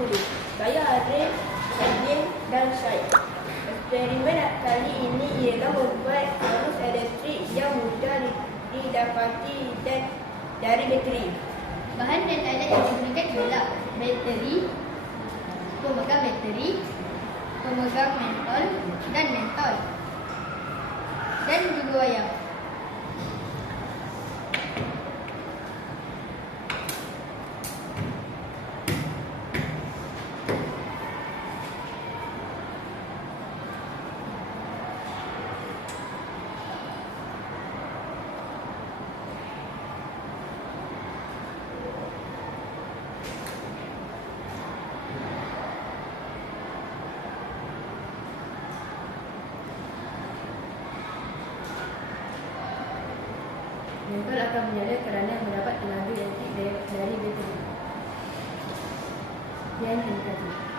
bateri. Saya Arif, Adin dan Syed. Eksperimen kali ini ialah membuat arus elektrik yang mudah didapati dari bateri. Bahan dan alat yang digunakan adalah bateri, pemegang bateri, pemegang mentol dan juga wayar. Mentol akan menyala kerana mendapat tenaga elektrik dari bateri. Sekian, terima kasih.